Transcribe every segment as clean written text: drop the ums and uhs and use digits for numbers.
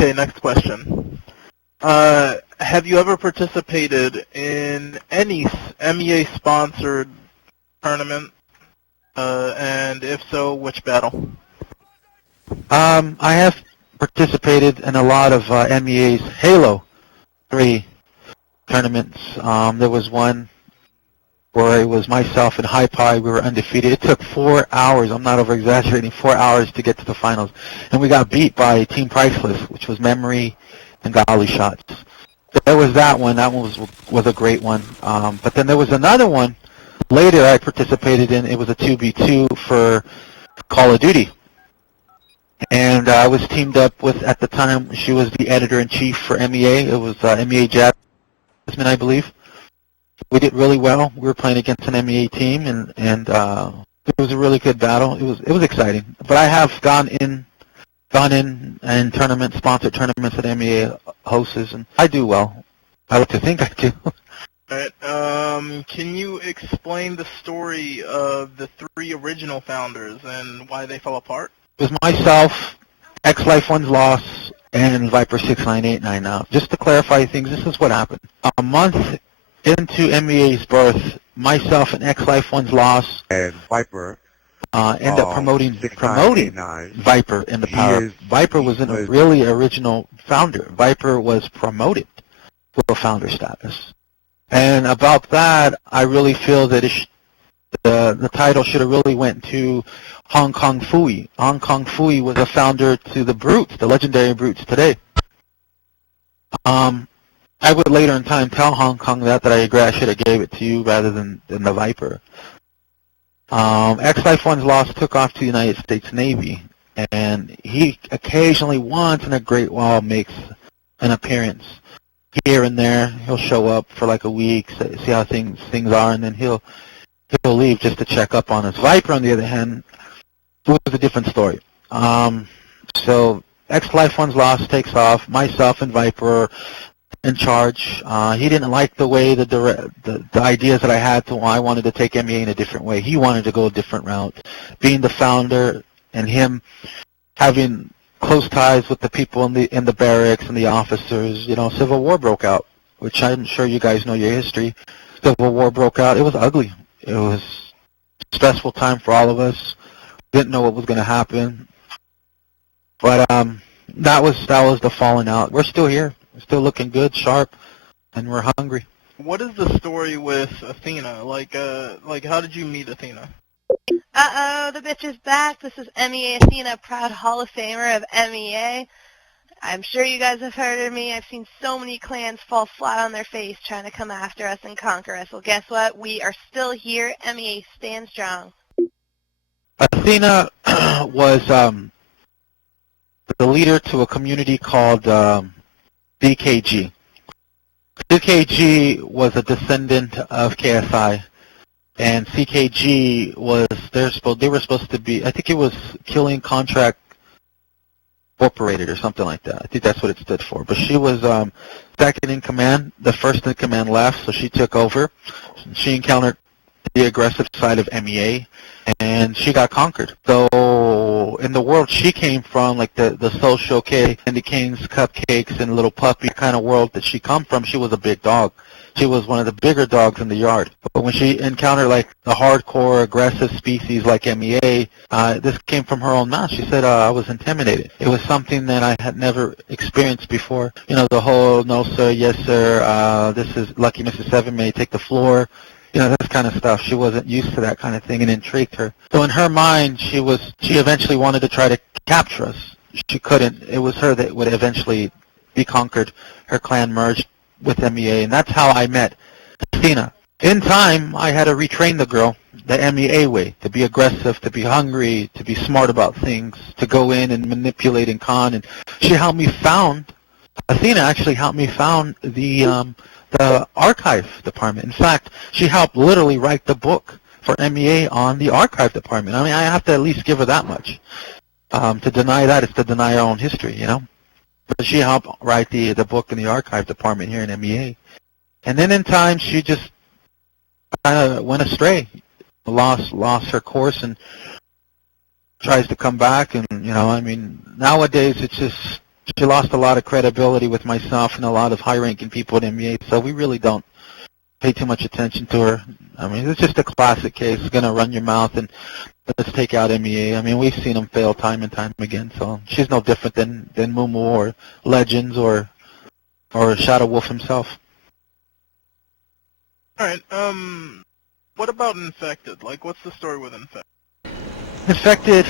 Okay, next question. Have you ever participated in any MEA-sponsored tournament? And if so, which battle? I have participated in a lot of MEA's Halo 3 tournaments. There was one where it was myself and High Pie. We were undefeated. It took 4 hours. I'm not over-exaggerating. 4 hours to get to the finals. And we got beat by Team Priceless, which was Memory and Golly Shots. There was that one. That one was a great one. But then there was another one later I participated in. It was a 2v2 for Call of Duty. And I was teamed up with, at the time, she was the editor-in-chief for MEA. It was MEA Jasmine, I believe. We did really well. We were playing against an MEA team, and it was a really good battle. It was exciting. But I have gone in and tournaments, sponsored tournaments that MEA hosts, and I do well. I like to think I do. All right. Can you explain the story of the 3 original founders and why they fell apart? It was myself, X-Life-1's Loss, and Viper6989 now. Just to clarify things, this is what happened. A month into MEA's birth, myself and X-Life-1's Loss and Viper end up promoting Viper in the power. Viper wasn't a really original founder. Viper was promoted for founder status. And about that, I really feel that the title should have really went to Hong Kong Fooey. Hong Kong Fooey was a founder to the Brutes, the legendary Brutes today. I would later in time tell Hong Kong that I agree I should have gave it to you rather than the Viper. X-Life-1's Loss took off to the United States Navy, and he occasionally, once in a great while, makes an appearance here and there. He'll show up for like a week, see how things are, and then he'll leave just to check up on us. Viper, on the other hand, was a different story. So X-Life-1's Loss takes off. Myself and Viper are in charge. He didn't like the way the ideas that I had, so I wanted to take MEA in a different way. He wanted to go a different route. Being the founder and him having close ties with the people in the barracks and the officers, Civil War broke out, which I'm sure you guys know your history. Civil War broke out. It was ugly. It was a stressful time for all of us. Didn't know what was going to happen. But that was the falling out. We're still here. We're still looking good, sharp, and we're hungry. What is the story with Athena? Like how did you meet Athena? Uh-oh, the bitch is back. This is MEA Athena, proud Hall of Famer of MEA. I'm sure you guys have heard of me. I've seen so many clans fall flat on their face trying to come after us and conquer us. Well, guess what? We are still here. MEA stands strong. Athena was the leader to a community called DKG. DKG was a descendant of KSI, and CKG was they were supposed to be, I think it was Killing Contract Incorporated or something like that. I think that's what it stood for. But she was second in command. The first in command left, so she took over. She encountered the aggressive side of MEA, and she got conquered. So in the world she came from, like the social candy canes, cupcakes, and little puppy kind of world that she come from, she was a big dog. She was one of the bigger dogs in the yard. But when she encountered like the hardcore aggressive species like MEA, this came from her own mouth. She said, I was intimidated. It was something that I had never experienced before. The whole no sir, yes sir, this is Lucky Mr. Seven, may take the floor. This kind of stuff. She wasn't used to that kind of thing, and intrigued her. So in her mind, she eventually wanted to try to capture us. She couldn't. It was her that would eventually be conquered. Her clan merged with MEA, and that's how I met Athena. In time, I had to retrain the girl the MEA way, to be aggressive, to be hungry, to be smart about things, to go in and manipulate and con. And she helped me Athena actually helped me found the archive department. In fact, she helped literally write the book for MEA on the archive department. I mean, I have to at least give her that much. To deny that is to deny our own history, But she helped write the book in the archive department here in MEA. And then in time, she just kind of went astray, lost her course, and tries to come back. And, I mean, nowadays it's just she lost a lot of credibility with myself and a lot of high-ranking people at MEA, so we really don't pay too much attention to her. I mean, it's just a classic case. It's going to run your mouth and let's take out MEA. I mean, we've seen them fail time and time again, so she's no different than Mumu or Legends or Shadow Wolf himself. All right. What about Infected? Like, what's the story with Infected? Infected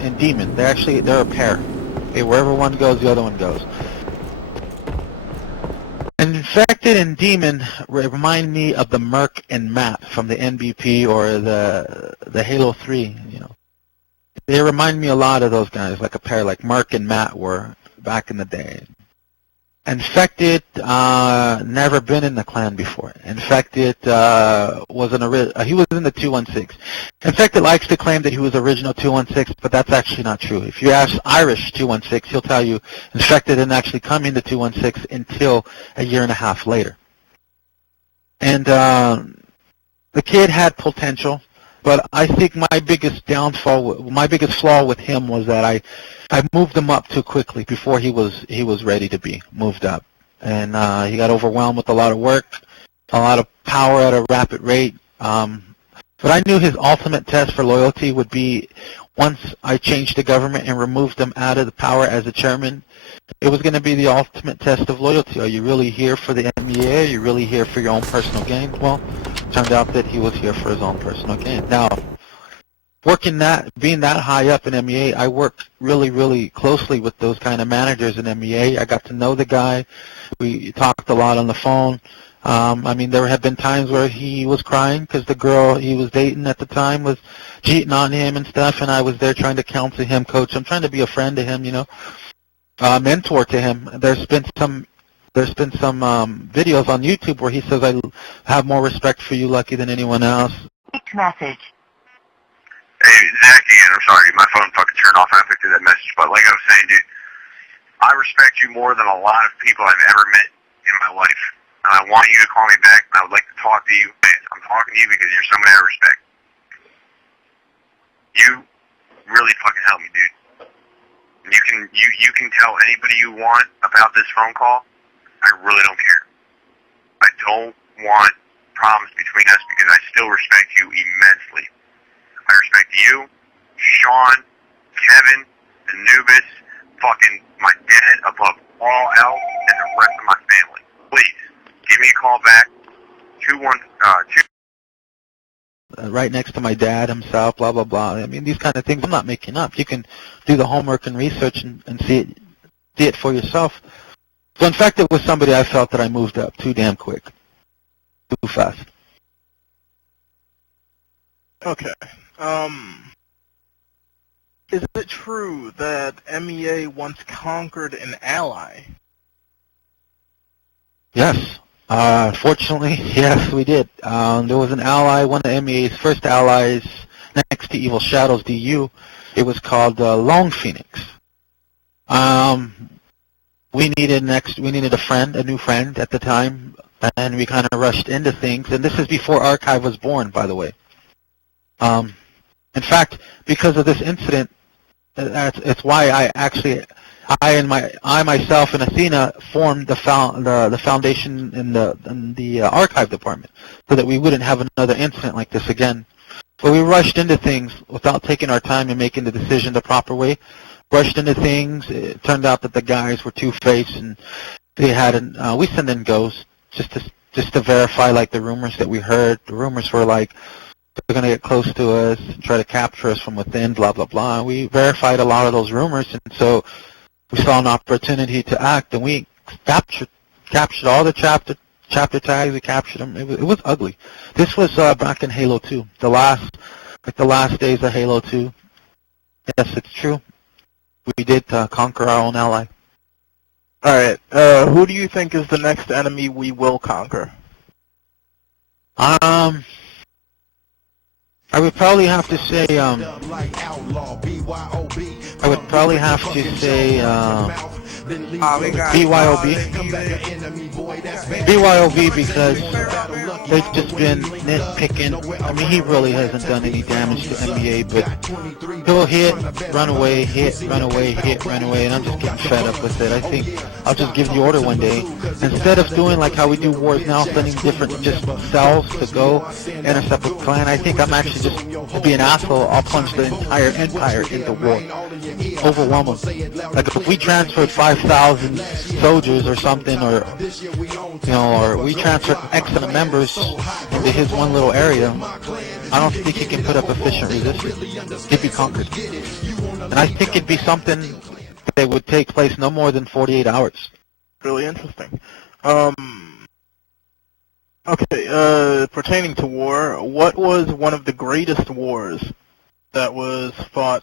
and Demon. They're a pair. Okay, wherever one goes, the other one goes. And Infected and Demon remind me of the Merc and Matt from the NBP or the Halo 3. You know, they remind me a lot of those guys, like a pair, like Merc and Matt were back in the day. Infected, never been in the clan before. Infected he was in the 216. Infected likes to claim that he was original 216, but that's actually not true. If you ask Irish 216, he'll tell you Infected didn't actually come into 216 until a year and a half later. And the kid had potential, but I think my biggest flaw with him was that I moved him up too quickly before he was ready to be moved up, and he got overwhelmed with a lot of work, a lot of power at a rapid rate. But I knew his ultimate test for loyalty would be once I changed the government and removed him out of the power as a chairman. It was going to be the ultimate test of loyalty. Are you really here for the MEA? Are you really here for your own personal gain? Well, it turned out that he was here for his own personal gain. Now, being that high up in MEA, I worked really, really closely with those kind of managers in MEA. I got to know the guy. We talked a lot on the phone. I mean, there have been times where he was crying because the girl he was dating at the time was cheating on him and stuff, and I was there trying to counsel him, coach him, trying to be a friend to him, you know, mentor to him. There's been some videos on YouTube where he says, I have more respect for you, Lucky, than anyone else. Next message. Hey, Zach again. I'm sorry, my phone fucking turned off after I threw that message. But like I was saying, dude, I respect you more than a lot of people I've ever met in my life. And I want you to call me back. I would like to talk to you. I'm talking to you because you're somebody I respect. You really fucking helped me, dude. You can tell anybody you want about this phone call. I really don't care. I don't want problems between us because I still respect you immensely. I respect you, Sean, Kevin, Anubis, fucking my dad above all else, and the rest of my family. Please, give me a call back, 212. Right next to my dad himself, blah, blah, blah. I mean, these kind of things I'm not making up. You can do the homework and research and see it for yourself. So in fact, it was somebody I felt that I moved up too damn quick, too fast. Okay. Is it true that MEA once conquered an ally? Yes. Fortunately, yes, we did. There was an ally, one of MEA's first allies next to Evil Shadows DU. It was called Lone Phoenix. We needed a new friend at the time, and we kind of rushed into things. And this is before Archive was born, by the way. In fact, because of this incident, it's why I myself and Athena formed the foundation in the archive department, so that we wouldn't have another incident like this again. But we rushed into things without taking our time and making the decision the proper way. Rushed into things. It turned out that the guys were two-faced, and they had we sent in ghosts just to verify like the rumors that we heard. The rumors were like, they're going to get close to us, try to capture us from within, blah, blah, blah. We verified a lot of those rumors, and so we saw an opportunity to act, and we captured all the chapter tags. We captured them. It was ugly. This was back in Halo 2, the last days of Halo 2. Yes, it's true. We did conquer our own ally. All right. Who do you think is the next enemy we will conquer? I would probably have to say, BYOB. BYOB because they've just been nitpicking. I mean, he really hasn't done any damage to MEA, but he'll hit, run away, hit, run away, hit, run away, and I'm just getting fed up with it. I think I'll just give the order one day. Instead of doing like how we do wars now, sending different just cells to go intercept a clan, I think I'm actually just, to be an asshole, I'll plunge the entire empire into war. Overwhelm them. Like if we transferred 5,000 soldiers or something, or or we transferred X amount of members into his one little area, I don't think he can put up efficient resistance. He'd be conquered. And I think it'd be something that would take place no more than 48 hours. Really interesting. Okay, pertaining to war, what was one of the greatest wars that was fought?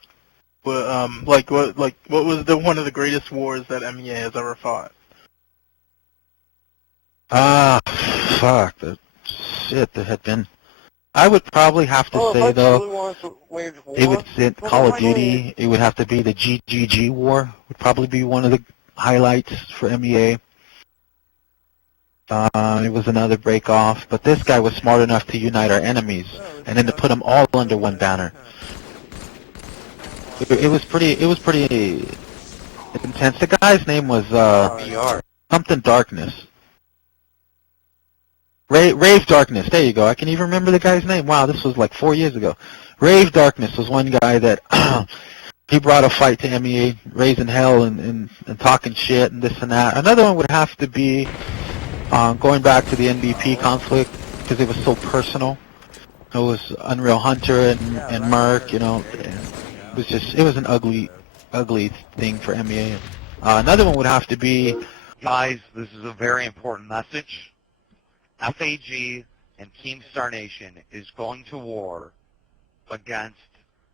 What was one of the greatest wars that MEA has ever fought? Fuck. Shit, there had been. I would probably have to say, though, it would say Call of Duty. It would have to be the GGG war. Would probably be one of the highlights for MEA. It was another break-off, but this guy was smart enough to unite our enemies and then to put them all under one banner. It was pretty intense. The guy's name was something Darkness. Rave Darkness. There you go. I can even remember the guy's name. Wow, this was like 4 years ago. Rave Darkness was one guy that he brought a fight to MEA, raising hell and talking shit and this and that. Another one would have to be going back to the NBP conflict because it was so personal. It was Unreal Hunter and Merc, It was an ugly thing for MEA. Another one would have to be... Guys, this is a very important message. FAG and Keemstar Nation is going to war against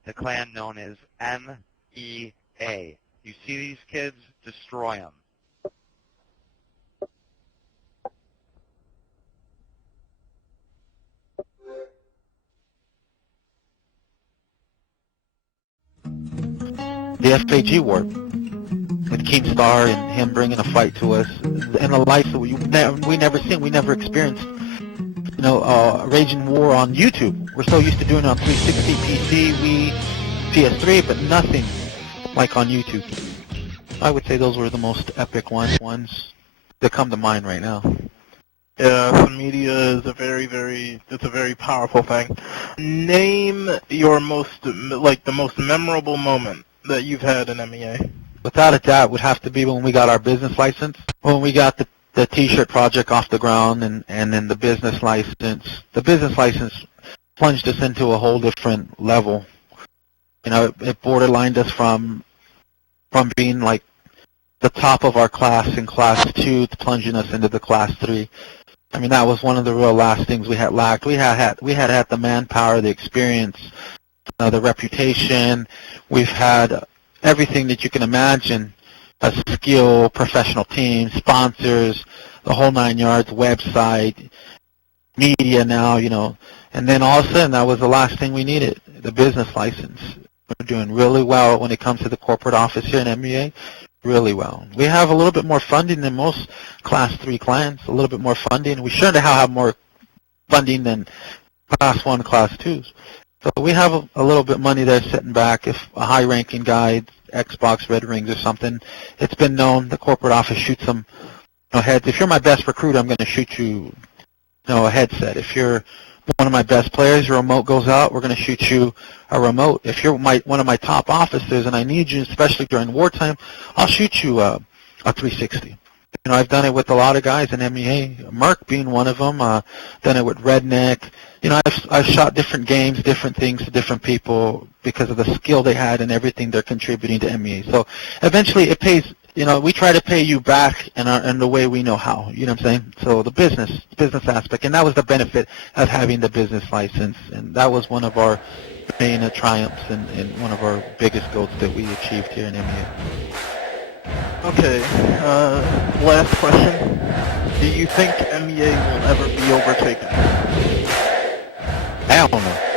the clan known as MEA. You see these kids? Destroy them. The FAG war with Keemstar and him bringing a fight to us, and the likes that we never seen, we never experienced. Raging war on YouTube. We're so used to doing it on 360, PC, Wii, PS3, but nothing like on YouTube. I would say those were the most epic ones that come to mind right now. Yeah, the media is a very powerful thing. Name your the most memorable moment that you've had in MEA. Without a doubt, would have to be when we got our business license. When we got the T-shirt project off the ground, and then the business license. The business license plunged us into a whole different level. It borderlined us from being like the top of our class in Class 2 to plunging us into the Class 3. I mean, that was one of the real last things we had lacked. We had the manpower, the experience, the reputation. We've had everything that you can imagine: a skill, professional team, sponsors, the whole 9 yards, website, media now, And then all of a sudden, that was the last thing we needed, the business license. We're doing really well when it comes to the corporate office here in MEA. Really well. We have a little bit more funding than most Class 3 clans, a little bit more funding. We sure have more funding than Class 1, Class 2s. So we have a little bit of money there sitting back. If a high-ranking guy, Xbox Red Rings or something, it's been known the corporate office shoots them heads. If you're my best recruit, I'm going to shoot you a headset. If you're one of my best players, your remote goes out, we're going to shoot you a remote. If you're one of my top officers and I need you, especially during wartime, I'll shoot you a 360. I've done it with a lot of guys in MEA, Merc being one of them, done it with Redneck. I've shot different games, different things to different people because of the skill they had and everything they're contributing to MEA. So eventually it pays, we try to pay you back in the way we know how, you know what I'm saying? So the business aspect, and that was the benefit of having the business license, and that was one of our main triumphs and one of our biggest goals that we achieved here in MEA. Okay, last question. Do you think MEA will ever be overtaken? I don't know.